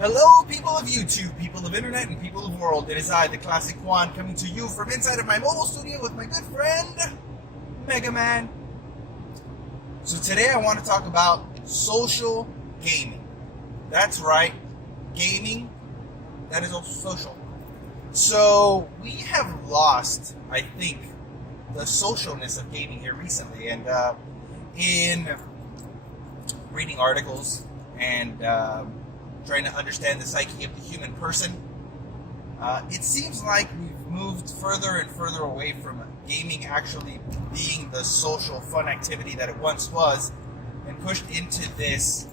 Hello, people of YouTube, people of internet, and people of world. It is I, the Classic Juan, coming to you from inside of my mobile studio with my good friend, Mega Man. So today I want to talk about social gaming. That's right, gaming, that is also social. So we have lost, I think, the socialness of gaming here recently. And in reading articles and trying to understand the psyche of the human person, it seems like we've moved further and further away from gaming actually being the social fun activity that it once was, and pushed into this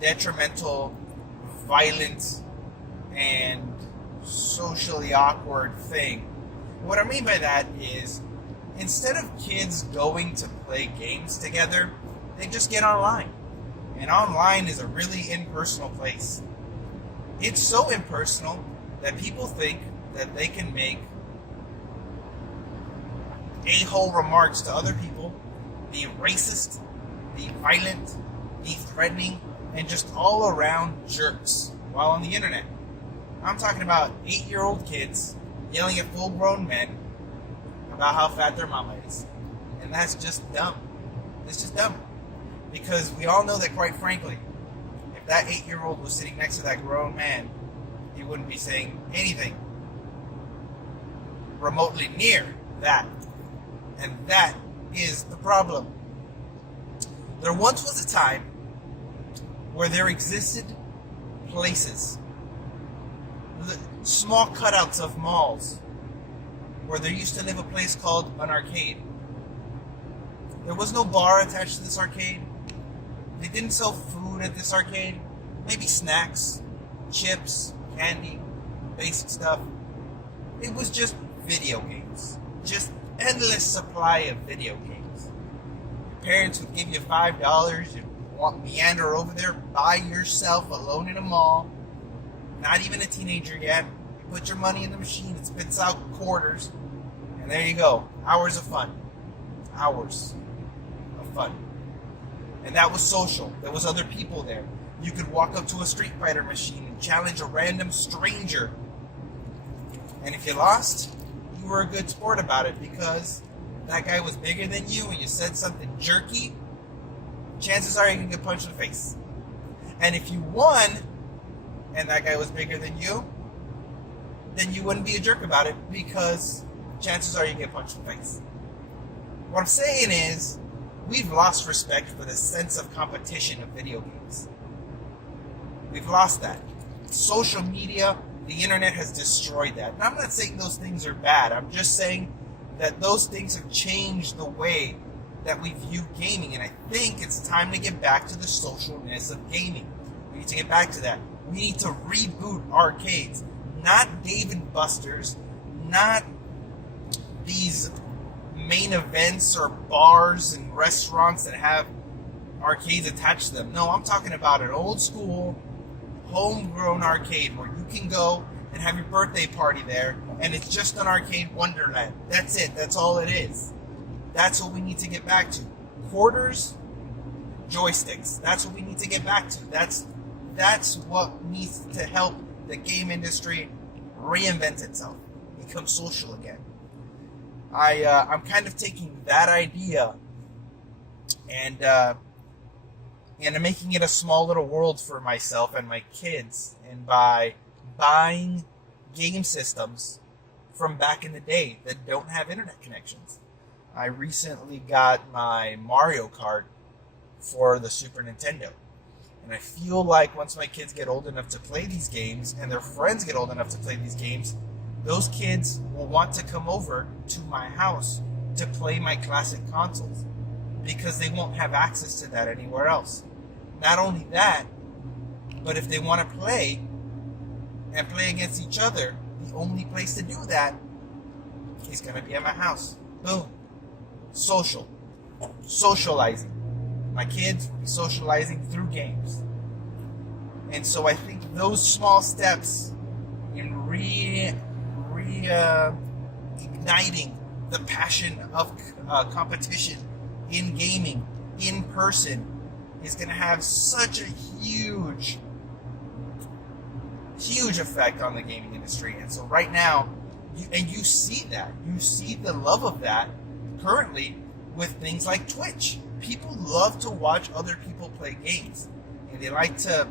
detrimental, violent, and socially awkward thing. What I mean by that is, instead of kids going to play games together, they just get online. And online is a really impersonal place. It's so impersonal that people think that they can make a-hole remarks to other people, be racist, be violent, be threatening, and just all around jerks while on the internet. I'm talking about 8-year-old kids yelling at full-grown men about how fat their mama is. And that's just dumb. It's just dumb. Because we all know that, quite frankly, if that 8-year-old was sitting next to that grown man, he wouldn't be saying anything remotely near that. And that is the problem. There once was a time where there existed places, small cutouts of malls, where there used to live a place called an arcade. There was no bar attached to this arcade. They didn't sell food at this arcade. Maybe snacks, chips, candy, basic stuff. It was just video games. Just endless supply of video games. Your parents would give you $5. You'd meander over there by yourself alone in a mall. Not even a teenager yet. You put your money in the machine. It spits out quarters. And there you go. Hours of fun. Hours of fun. And that was social. There was other people there. You could walk up to a Street Fighter machine and challenge a random stranger. And if you lost, you were a good sport about it, because that guy was bigger than you and you said something jerky, chances are you're going to get punched in the face. And if you won and that guy was bigger than you, then you wouldn't be a jerk about it, because chances are you get punched in the face. What I'm saying is, we've lost respect for the sense of competition of video games. We've lost that. Social media, the internet has destroyed that. And I'm not saying those things are bad. I'm just saying that those things have changed the way that we view gaming. And I think it's time to get back to the socialness of gaming. We need to get back to that. We need to reboot arcades. Not Dave & Buster's, not these main events or bars and restaurants that have arcades attached to them. No, I'm talking about an old school, homegrown arcade where you can go and have your birthday party there, and it's just an arcade wonderland. That's it. That's all it is. That's what we need to get back to. Quarters, joysticks. That's what we need to get back to. That's what needs to help the game industry reinvent itself, become social again. I'm kind of taking that idea and I'm making it a small little world for myself and my kids, and by buying game systems from back in the day that don't have internet connections. I recently got my Mario Kart for the Super Nintendo, and I feel like once my kids get old enough to play these games and their friends get old enough to play these games, those kids will want to come over to my house to play my classic consoles, because they won't have access to that anywhere else. Not only that, but if they want to play and play against each other, the only place to do that is going to be at my house. Boom. Socializing. My kids will be socializing through games. And so I think those small steps in igniting the passion of competition in gaming, in person, is going to have such a huge huge effect on the gaming industry. And so right now, you see that. You see the love of that currently with things like Twitch. People love to watch other people play games, and they like to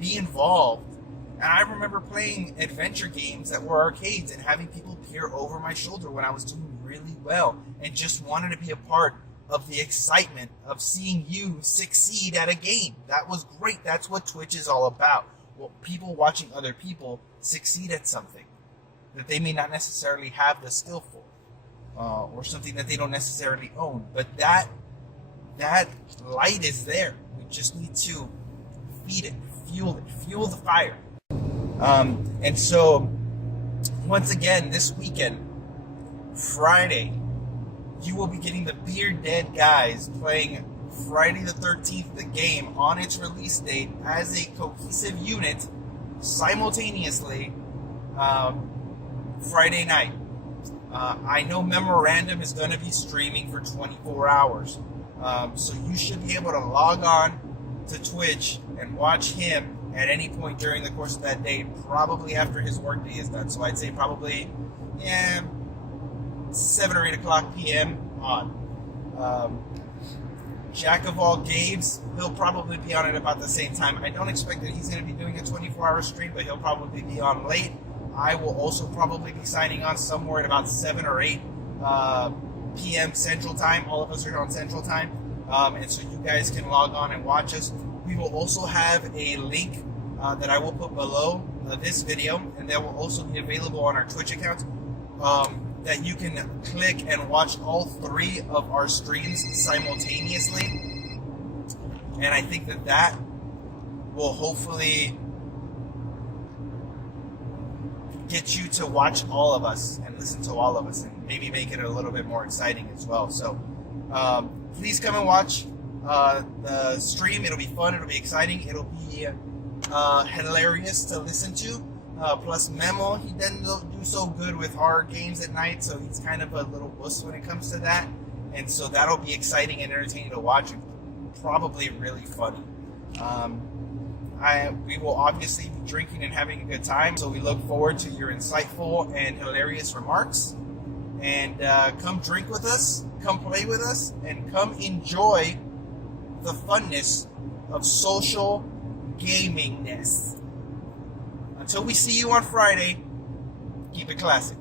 be involved. And I remember playing adventure games that were arcades and having people peer over my shoulder when I was doing really well and just wanted to be a part of the excitement of seeing you succeed at a game. That was great. That's what Twitch is all about. Well, people watching other people succeed at something that they may not necessarily have the skill for, or something that they don't necessarily own. But that light is there. We just need to feed it, fuel the fire. And so, once again, this weekend, Friday, you will be getting the Beard Dead guys playing Friday the 13th, the game, on its release date as a cohesive unit simultaneously Friday night. I know Memorandum is going to be streaming for 24 hours. So you should be able to log on to Twitch and watch him at any point during the course of that day, probably after his workday is done. So I'd say probably 7 or 8 o'clock p.m. on. Jack of all Games, he'll probably be on at about the same time. I don't expect that he's going to be doing a 24-hour stream, but he'll probably be on late. I will also probably be signing on somewhere at about 7 or 8 p.m. Central Time. All of us are on Central Time. And so you guys can log on and watch us. We will also have a link that I will put below this video, and that will also be available on our Twitch account, that you can click and watch all 3 of our streams simultaneously. And I think that will hopefully get you to watch all of us and listen to all of us, and maybe make it a little bit more exciting as well. So please come and watch the stream. It'll be fun. It'll be exciting. It'll be hilarious to listen to. Plus Memo, he doesn't do so good with horror games at night, so he's kind of a little wuss when it comes to that. And so that'll be exciting and entertaining to watch, and probably really funny. We will obviously be drinking and having a good time, so we look forward to your insightful and hilarious remarks. And come drink with us, come play with us, and come enjoy the funness of social gamingness. Until we see you on Friday, keep it classic.